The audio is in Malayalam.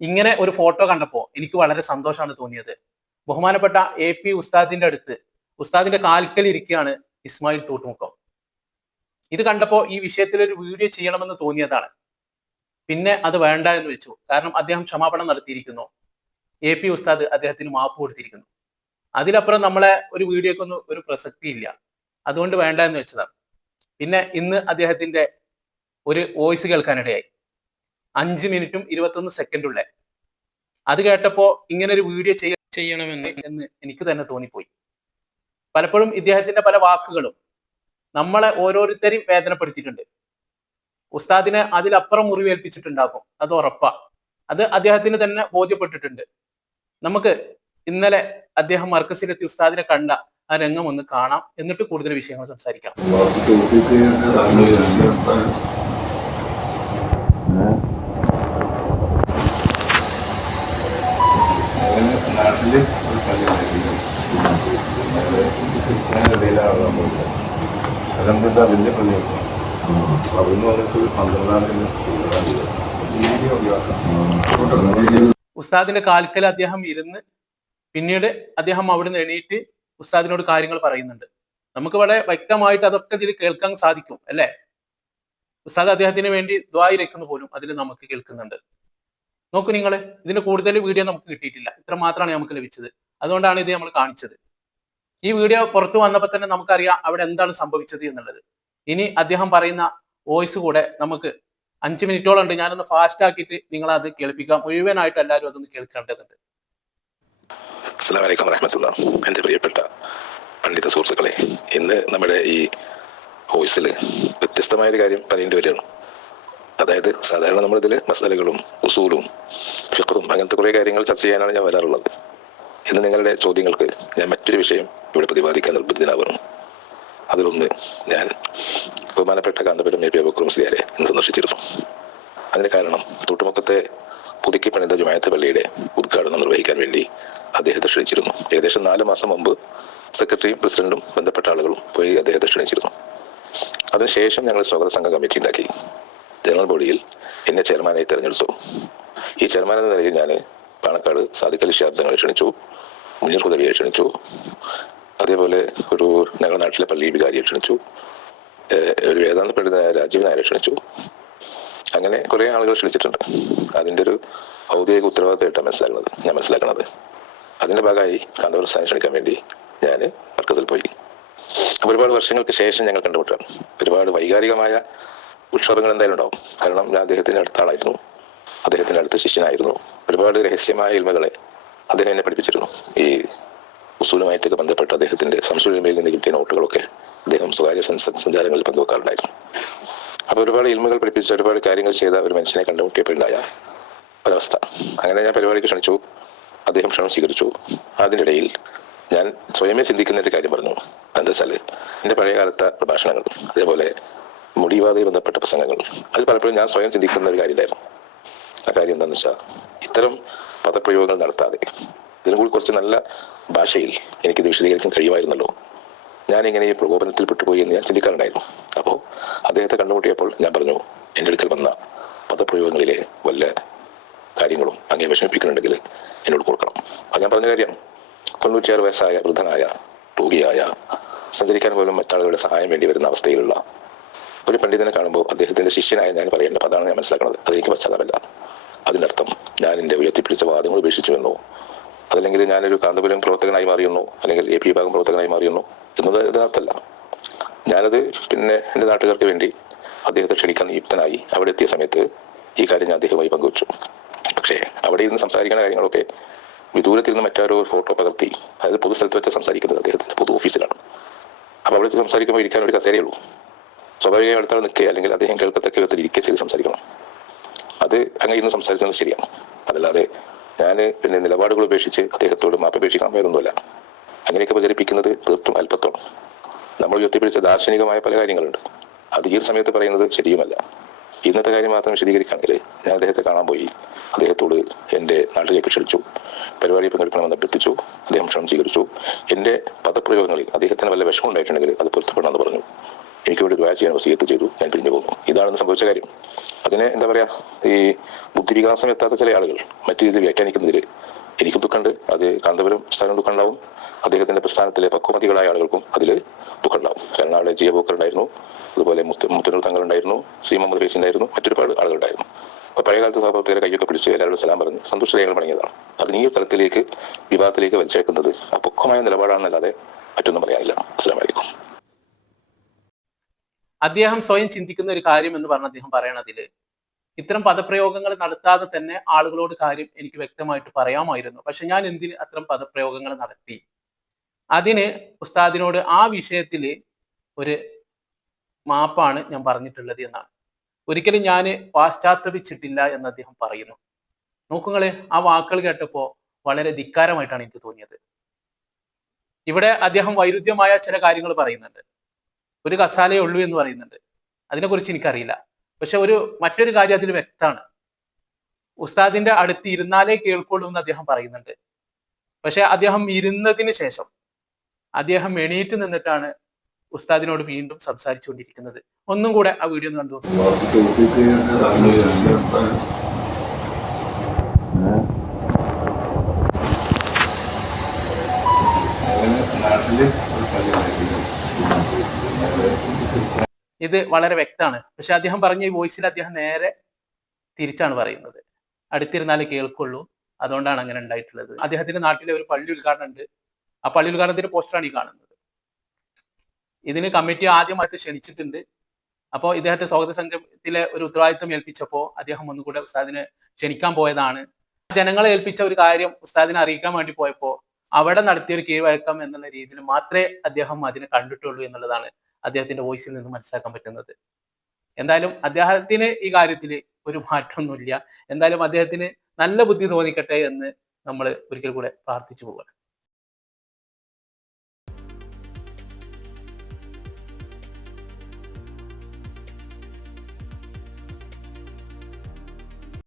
ഇങ്ങനെ ഒരു ഫോട്ടോ കണ്ടപ്പോൾ എനിക്ക് വളരെ സന്തോഷമാണ് തോന്നിയത്. ബഹുമാനപ്പെട്ട എ പി ഉസ്താദിന്റെ അടുത്ത് ഉസ്താദിന്റെ കാൽക്കൽ ഇരിക്കുകയാണ് ഇസ്മായിൽ തൂട്ടുമുക്കം. ഇത് കണ്ടപ്പോൾ ഈ വിഷയത്തിൽ ഒരു വീഡിയോ ചെയ്യണമെന്ന് തോന്നിയതാണ്. പിന്നെ അത് വേണ്ട എന്ന് വെച്ചു. കാരണം അദ്ദേഹം ക്ഷമാപണം നടത്തിയിരിക്കുന്നു. എ പി ഉസ്താദ് അദ്ദേഹത്തിന് മാപ്പ് കൊടുത്തിരിക്കുന്നു. അതിലപ്പുറം നമ്മളെ ഒരു വീഡിയോക്കൊന്നും ഒരു പ്രസക്തിയില്ല. അതുകൊണ്ട് വേണ്ട എന്ന് വെച്ചതാണ്. പിന്നെ ഇന്ന് അദ്ദേഹത്തിന്റെ ഒരു വോയിസ് കേൾക്കാനിടയായി. അഞ്ച് മിനിറ്റും ഇരുപത്തൊന്ന് സെക്കൻഡുള്ള. അത് കേട്ടപ്പോ ഇങ്ങനെ ഒരു വീഡിയോ ചെയ്യ ചെയ്യണമെന്ന് എന്ന് എനിക്ക് തന്നെ തോന്നിപ്പോയി. പലപ്പോഴും ഇദ്ദേഹത്തിന്റെ പല വാക്കുകളും നമ്മളെ ഓരോരുത്തരെയും വേദനപ്പെടുത്തിയിട്ടുണ്ട്. ഉസ്താദിനെ അതിലപ്പുറം മുറിവേൽപ്പിച്ചിട്ടുണ്ടാകും. അത് ഉറപ്പാ. അത് അദ്ദേഹത്തിന് തന്നെ ബോധ്യപ്പെട്ടിട്ടുണ്ട്. നമുക്ക് ഇന്നലെ അദ്ദേഹം മർക്കസിലെത്തി ഉസ്താദിനെ കണ്ട ആ രംഗം ഒന്ന് കാണാം. എന്നിട്ട് കൂടുതൽ വിഷയങ്ങൾ സംസാരിക്കാം വാക്ക് തോൽപ്പിക്കുന്നതിന്റെ താങ്കൾ രണ്ടാമത്തെ അങ്ങനെ നാട്ടിൽ ഒരു പള്ളി ഉണ്ടാക്കിയിരുന്നു ഉസ്താദിന്റെ കാൽക്കൽ അദ്ദേഹം ഇരുന്ന് പിന്നീട് അദ്ദേഹം അവിടെ നിന്ന് എണീറ്റ് ഉസ്താദിനോട് കാര്യങ്ങൾ പറയുന്നുണ്ട്. നമുക്ക് വളരെ വ്യക്തമായിട്ട് അതൊക്കെ ഇതിൽ കേൾക്കാൻ സാധിക്കും അല്ലേ? ഉസ്താദ് അദ്ദേഹത്തിന് വേണ്ടി ദ്വായിരക്കുന്നു പോലും അതിൽ നമുക്ക് കേൾക്കുന്നുണ്ട്. നോക്കൂ നിങ്ങൾ ഇതിന് കൂടുതൽ വീഡിയോ നമുക്ക് കിട്ടിയിട്ടില്ല. ഇത്ര മാത്രമാണ് നമുക്ക് ലഭിച്ചത്. അതുകൊണ്ടാണ് ഇത് നമ്മൾ കാണിച്ചത്. ഈ വീഡിയോ പുറത്തു വന്നപ്പോൾ തന്നെ നമുക്കറിയാം അവിടെ എന്താണ് സംഭവിച്ചത് എന്നുള്ളത്. ഇനി അദ്ദേഹം പറയുന്ന വോയിസ് കൂടെ നമുക്ക് അഞ്ച് മിനിറ്റോളം ഉണ്ട്. ഞാനൊന്ന് ഫാസ്റ്റ് ആക്കിയിട്ട് നിങ്ങൾ അത് കേൾപ്പിക്കാം. മുഴുവനായിട്ട് എല്ലാവരും അതൊന്ന് കേൾക്കേണ്ടതുണ്ട്. അസ്സാം വലൈക്കും എന്റെ പ്രിയപ്പെട്ട പണ്ഡിത സുഹൃത്തുക്കളെ ഇന്ന് നമ്മുടെ ഈ വോയിസിൽ വ്യത്യസ്തമായ ഒരു കാര്യം പറയേണ്ടി വരികയാണ്. അതായത് സാധാരണ നമ്മളിതിൽ മസാലകളും ഉസൂലും ഫിഖറും അങ്ങനത്തെ കുറേ കാര്യങ്ങൾ ചർച്ച ചെയ്യാനാണ് ഞാൻ വരാറുള്ളത്. ഇന്ന് നിങ്ങളുടെ ചോദ്യങ്ങൾക്ക് ഞാൻ മറ്റൊരു വിഷയം ഇവിടെ പ്രതിപാദിക്കാൻ നിർബന്ധിതനാവുന്നു. അതിലൊന്ന് ഞാൻ ബഹുമാനപ്പെട്ട കാന്തപുരം എ പി അബുക്കുർ മുസ്ലിയാരെ ഇന്ന് സന്ദർശിച്ചിരുന്നു. അതിന് കാരണം തൊട്ടുമുക്കത്തെ പുതുക്കി പണിത ജുമായത്ത് പള്ളിയുടെ ഉദ്ഘാടനം നിർവഹിക്കാൻ വേണ്ടി അദ്ദേഹത്തെ ക്ഷണിച്ചിരുന്നു. ഏകദേശം നാല് മാസം മുമ്പ് സെക്രട്ടറിയും പ്രസിഡന്റും ബന്ധപ്പെട്ട ആളുകളും പോയി അദ്ദേഹത്തെ ക്ഷണിച്ചിരുന്നു. അതിനുശേഷം ഞങ്ങൾ സ്വാഗത സംഘ കമ്മിറ്റി ഉണ്ടാക്കി. ജനറൽ ബോഡിയിൽ എന്നെ ചെയർമാനായി തെരഞ്ഞെടുത്തു. ഈ ചെയർമാൻ എന്ന നിലയിൽ ഞാൻ പാണക്കാട് സാധിക്കൽ ശാബ്ദങ്ങളെ ക്ഷണിച്ചു. മുനീർ ഹുദവിയെ ക്ഷണിച്ചു. അതേപോലെ ഒരു ഞങ്ങളുടെ നാട്ടിലെ പള്ളി വികാരിയെ ക്ഷണിച്ചു. ഒരു വേദാന്ത പണ്ഡിതനായ രാജീവ് നായരെ ക്ഷണിച്ചു. അങ്ങനെ കുറെ ആളുകൾ ക്ഷണിച്ചിട്ടുണ്ട്. അതിന്റെ ഒരു ഔദ്യോഗിക ഉത്തരവാദിത്തമായിട്ടാണ് മനസ്സിലാക്കുന്നത്. ഞാൻ മനസ്സിലാക്കുന്നത് അതിന്റെ ഭാഗമായി കാന്തപുരസ്ഥാനം ക്ഷണിക്കാൻ വേണ്ടി ഞാൻ വർക്കത്തിൽ പോയി. ഒരുപാട് വർഷങ്ങൾക്ക് ശേഷം ഞങ്ങൾ കണ്ടുമുട്ടാണ്. ഒരുപാട് വൈകാരികമായ ഉത്സവങ്ങൾ എന്തായാലും ഉണ്ടാവും. കാരണം ഞാൻ അദ്ദേഹത്തിന്റെ അടുത്ത ആളായിരുന്നു അദ്ദേഹത്തിന്റെ അടുത്ത ശിഷ്യനായിരുന്നു. ഒരുപാട് രഹസ്യമായ ഇൽമകളെ അദ്ദേഹം എന്നെ പഠിപ്പിച്ചിരുന്നു. ഈ ഉസൂലുമായിട്ടൊക്കെ ബന്ധപ്പെട്ട് അദ്ദേഹത്തിന്റെ സംസ്കൃതിമയിൽ നിന്ന് കിട്ടിയ നോട്ടുകളൊക്കെ അദ്ദേഹം സ്വകാര്യ സഞ്ച- സഞ്ചാരങ്ങളിൽ പങ്കുവെക്കാറുണ്ടായിരുന്നു. അപ്പോൾ ഒരുപാട് ഇൽമുകൾ പഠിപ്പിച്ച ഒരുപാട് കാര്യങ്ങൾ ചെയ്ത ഒരു മനുഷ്യനെ കണ്ടുമുട്ടിയപ്പോഴുണ്ടായ ഒരവസ്ഥ. അങ്ങനെ ഞാൻ പരിപാടിക്ക് ക്ഷണിച്ചു. അദ്ദേഹം ക്ഷണം സ്വീകരിച്ചു. അതിനിടയിൽ ഞാൻ സ്വയമേ ചിന്തിക്കുന്ന ഒരു കാര്യം പറഞ്ഞു. എന്താ വെച്ചാൽ എന്റെ പഴയകാലത്തെ പ്രഭാഷണങ്ങൾ അതേപോലെ മുടിവാതയെ ബന്ധപ്പെട്ട പ്രസംഗങ്ങൾ അത് പലപ്പോഴും ഞാൻ സ്വയം ചിന്തിക്കുന്ന ഒരു കാര്യമായിരുന്നു ആ കാര്യം എന്താണെന്ന് വെച്ചാൽ ഇത്തരം പദപ്രയോഗങ്ങൾ നടത്താതെ. ഇതിനും കൂടി കുറച്ച് നല്ല ഭാഷയിൽ എനിക്കിത് വിശദീകരിക്കാൻ കഴിയുമായിരുന്നല്ലോ. ഇങ്ങനെ ഈ പ്രകോപനത്തിൽ പെട്ടുപോയി എന്ന് ഞാൻ ചിന്തിക്കാറുണ്ടായിരുന്നു. അപ്പോൾ അദ്ദേഹത്തെ കണ്ടുമുട്ടിയപ്പോൾ ഞാൻ പറഞ്ഞു എന്റെ അടുക്കൽ വന്ന പദപ്രയോഗങ്ങളിലെ വല്ല കാര്യങ്ങളും അങ്ങേ വിഷമിപ്പിക്കുന്നുണ്ടെങ്കിൽ എന്നോട് കൊടുക്കണം അത് ഞാൻ പറഞ്ഞ കാര്യം തൊണ്ണൂറ്റിയാറ് വയസ്സായ വൃദ്ധനായ രോഗിയായ സഞ്ചരിക്കാൻ പോലും മറ്റാളുകളുടെ സഹായം വേണ്ടി വരുന്ന അവസ്ഥയിലുള്ള ഒരു പണ്ഡിതനെ കാണുമ്പോൾ അദ്ദേഹത്തിന്റെ ശിഷ്യനായ ഞാൻ പറയേണ്ട അതാണ് ഞാൻ മനസ്സിലാക്കുന്നത്. അതെനിക്ക് പശ്ചാത്തലമല്ല അതിനർത്ഥം ഞാൻ എന്റെ ഉയർത്തിപ്പിടിച്ച വാദങ്ങൾ ഉപേക്ഷിച്ചുവെന്നോ അതല്ലെങ്കിൽ ഞാനൊരു കാന്തപുരം പ്രവർത്തകനായി മാറിയെന്നോ അല്ലെങ്കിൽ എ പി വിഭാഗം പ്രവർത്തകനായി മാറിയെന്നോ എന്നത് ഇതിനർത്ഥമല്ല ഞാനത് പിന്നെ എന്റെ നാട്ടുകാർക്ക് വേണ്ടി അദ്ദേഹത്തെ ക്ഷണിക്കാൻ നിയുക്തനായി അവിടെ എത്തിയ സമയത്ത് ഈ കാര്യം ഞാൻ അദ്ദേഹവുമായി പങ്കുവച്ചു. പക്ഷേ അവിടെ ഇരുന്ന് സംസാരിക്കുന്ന കാര്യങ്ങളൊക്കെ വിദൂരത്തിരുന്ന് മറ്റാരോ ഫോട്ടോ പകർത്തി അതായത് പൊതു സ്ഥലത്ത് വെച്ച് സംസാരിക്കുന്നത് അദ്ദേഹത്തിന്റെ പൊതു ഓഫീസിലാണ്. അപ്പോൾ അവിടെ സംസാരിക്കുമ്പോൾ ഇരിക്കാൻ ഒരു കസേരയുള്ളൂ സ്വാഭാവികമായി അടുത്താൾ നിൽക്കുക അല്ലെങ്കിൽ അദ്ദേഹം കേൾക്കത്തക്ക വിധത്തിൽ ഇരിക്കുക ചെയ്ത് സംസാരിക്കണം. അത് അങ്ങനെ ഇന്ന് സംസാരിച്ചത് ശരിയാണ്. അതല്ലാതെ ഞാൻ പിന്നെ നിലപാടുകൾ ഉപേക്ഷിച്ച് അദ്ദേഹത്തോട് മാപ്പപേക്ഷിക്കാൻ പോയതൊന്നുമല്ല അങ്ങനെയൊക്കെ പ്രചരിപ്പിക്കുന്നത് തീർത്തും അല്പത്തോളം. നമ്മൾ ഉയർത്തിപ്പിടിച്ച ദാർശനികമായ പല കാര്യങ്ങളുണ്ട്. അത് ഈ സമയത്ത് പറയുന്നത് ശരിയുമല്ല. ഇന്നത്തെ കാര്യം മാത്രം വിശദീകരിക്കുകയാണെങ്കിൽ ഞാൻ അദ്ദേഹത്തെ കാണാൻ പോയി. അദ്ദേഹത്തോട് എന്റെ നാട്ടിലേക്ക് ക്ഷണിച്ചു. പരിപാടി പങ്കെടുക്കണമെന്ന് അഭ്യർത്ഥിച്ചു. അദ്ദേഹം ക്ഷണം സ്വീകരിച്ചു. എന്റെ പദപ്രയോഗങ്ങളിൽ അദ്ദേഹത്തിന് വല്ല വിഷമം ഉണ്ടായിട്ടുണ്ടെങ്കിൽ അത് പൊരുത്തപ്പെടണമെന്ന് പറഞ്ഞു. എനിക്ക് വേണ്ടി ദ്വാര ചെയ്യാൻ വസീയത്ത് ചെയ്തു. ഞാൻ പിരിഞ്ഞു പോകുന്നു. ഇതാണെന്ന് സംഭവിച്ച കാര്യം. അതിനെ എന്താ പറയാ ഈ ബുദ്ധിവികാസം എത്താത്ത ചില ആളുകൾ മറ്റു രീതിയിൽ വ്യാഖ്യാനിക്കുന്നതിൽ എനിക്കും ദുഃഖമുണ്ട്. അത് കാന്തപുരം സ്ഥലം ദുഃഖം ഉണ്ടാവും അദ്ദേഹത്തിന്റെ പ്രസ്ഥാനത്തിലെ പക്വമതികളായ ആളുകൾക്കും അതിൽ ദുഃഖം ഉണ്ടാവും കാരണം അവിടെ ജിയ ബോക്കർ ഉണ്ടായിരുന്നു. അതുപോലെ മുത്ത് മുത്തനൂർ തങ്ങൾ ഉണ്ടായിരുന്നു. സി മുഹമ്മദ് ഫൈസി ഉണ്ടായിരുന്നു. മറ്റൊരുപാട് ആളുകളുണ്ടായിരുന്നു. അപ്പൊ പഴയകാലത്ത് സഹപ്രവർത്തകരെ കൈയൊക്കെ പിടിച്ച് എല്ലാവരോടും സലാം പറഞ്ഞ്. സന്തുഷ്ടരേഖകൾ പണിയതാണ് അത് ഈ തലത്തിലേക്ക് വിവാദത്തിലേക്ക് വലിച്ചേക്കുന്നത് അപക്വമായ നിലപാടാണെന്നല്ലാതെ മറ്റൊന്നും പറയാനില്ല. അസ്സാം വലൈക്കും അദ്ദേഹം സ്വയം ചിന്തിക്കുന്ന ഒരു കാര്യം എന്ന് പറഞ്ഞ അദ്ദേഹം പറയണതിൽ ഇത്തരം പദപ്രയോഗങ്ങൾ നടത്താതെ തന്നെ ആളുകളോട് കാര്യം എനിക്ക് വ്യക്തമായിട്ട് പറയാമായിരുന്നു. പക്ഷെ ഞാൻ എന്തിന് അത്തരം പദപ്രയോഗങ്ങൾ നടത്തി? അതിന് ഉസ്താദിനോട് ആ വിഷയത്തിൽ ഒരു മാപ്പാണ് ഞാൻ പറഞ്ഞിട്ടുള്ളത് എന്നാണ്. ഒരിക്കലും ഞാൻ പാശ്ചാത്തപിച്ചിട്ടില്ല എന്ന് അദ്ദേഹം പറയുന്നു. നോക്കുങ്ങളെ ആ വാക്കുകൾ കേട്ടപ്പോ വളരെ ധിക്കാരമായിട്ടാണ് എനിക്ക് തോന്നിയത്. ഇവിടെ അദ്ദേഹം വൈരുദ്ധ്യമായ ചില കാര്യങ്ങൾ പറയുന്നുണ്ട്. ഒരു കസാലയേ ഉള്ളൂ എന്ന് പറയുന്നുണ്ട്. അതിനെക്കുറിച്ച് എനിക്കറിയില്ല. പക്ഷെ ഒരു മറ്റൊരു കാര്യം അതിൽ വ്യക്തമാണ്. ഉസ്താദിന്റെ അടുത്ത് ഇരുന്നാലേ കേൾക്കുള്ളൂ എന്ന് അദ്ദേഹം പറയുന്നുണ്ട്. പക്ഷെ അദ്ദേഹം ഇരുന്നതിന് ശേഷം അദ്ദേഹം എണീറ്റ് നിന്നിട്ടാണ് ഉസ്താദിനോട് വീണ്ടും സംസാരിച്ചുകൊണ്ടിരിക്കുന്നത്. ഒന്നും കൂടെ ആ വീഡിയോ ഒന്ന് കണ്ടു നോക്കൂ. അള്ളാഹു തൗഫീഖ് ചെയ്യട്ടെ. താങ്കൾ രണ്ട് വർത്താനം. അങ്ങനെ നാട്ടിൽ ഒരു പള്ളി ഉണ്ടായിരുന്നു. ഇത് വളരെ വ്യക്തമാണ്. പക്ഷെ അദ്ദേഹം പറഞ്ഞ ഈ വോയിസിൽ അദ്ദേഹം നേരെ തിരിച്ചാണ് പറയുന്നത്. അടുത്തിരുന്നാലേ കേൾക്കുള്ളൂ. അതുകൊണ്ടാണ് അങ്ങനെ ഉണ്ടായിട്ടുള്ളത്. അദ്ദേഹത്തിന്റെ നാട്ടിലെ ഒരു പള്ളി ഉദ്ഘാടനം ഉണ്ട്. ആ പള്ളി ഉദ്ഘാടനത്തിന്റെ പോസ്റ്ററാണ് ഈ കാണുന്നത്. ഇതിന് കമ്മിറ്റി ആദ്യമായിട്ട് ക്ഷണിച്ചിട്ടുണ്ട്. അപ്പോൾ ഇദ്ദേഹത്തെ സ്വാഗത സംഘത്തിലെ ഒരു ഉത്തരവാദിത്വം ഏൽപ്പിച്ചപ്പോൾ അദ്ദേഹം ഒന്നുകൂടെ ഉസ്താദിനെ ക്ഷണിക്കാൻ പോയതാണ്. ജനങ്ങളെ ഏൽപ്പിച്ച ഒരു കാര്യം ഉസ്താദിനെ അറിയിക്കാൻ വേണ്ടി പോയപ്പോൾ അവിടെ നടത്തിയ ഒരു കീഴ്വഴക്കം എന്നുള്ള രീതിയിൽ മാത്രമേ അദ്ദേഹം അതിനെ കണ്ടിട്ടുള്ളൂ എന്നുള്ളതാണ് അദ്ദേഹത്തിന്റെ വോയിസിൽ നിന്ന് മനസ്സിലാക്കാൻ പറ്റുന്നത്. എന്തായാലും അദ്ദേഹത്തിന് ഈ കാര്യത്തിൽ ഒരു മാറ്റമൊന്നുമില്ല. എന്തായാലും അദ്ദേഹത്തിന് നല്ല ബുദ്ധി തോന്നിക്കട്ടെ എന്ന് നമ്മൾ ഒരിക്കൽ കൂടെ പ്രാർത്ഥിച്ചു പോവുകയാണ്.